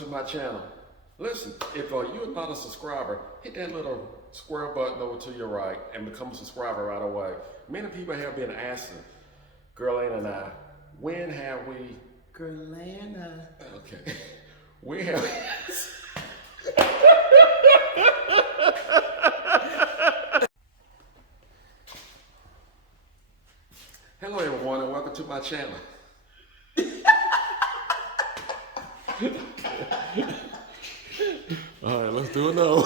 to my channel. Listen, if you're not a subscriber, hit that little square button over to your right and become a subscriber right away. Many people have been asking, Girlane and I, when have we... Girlana. Okay. We have... Hello everyone and welcome to my channel. All right, let's do it now.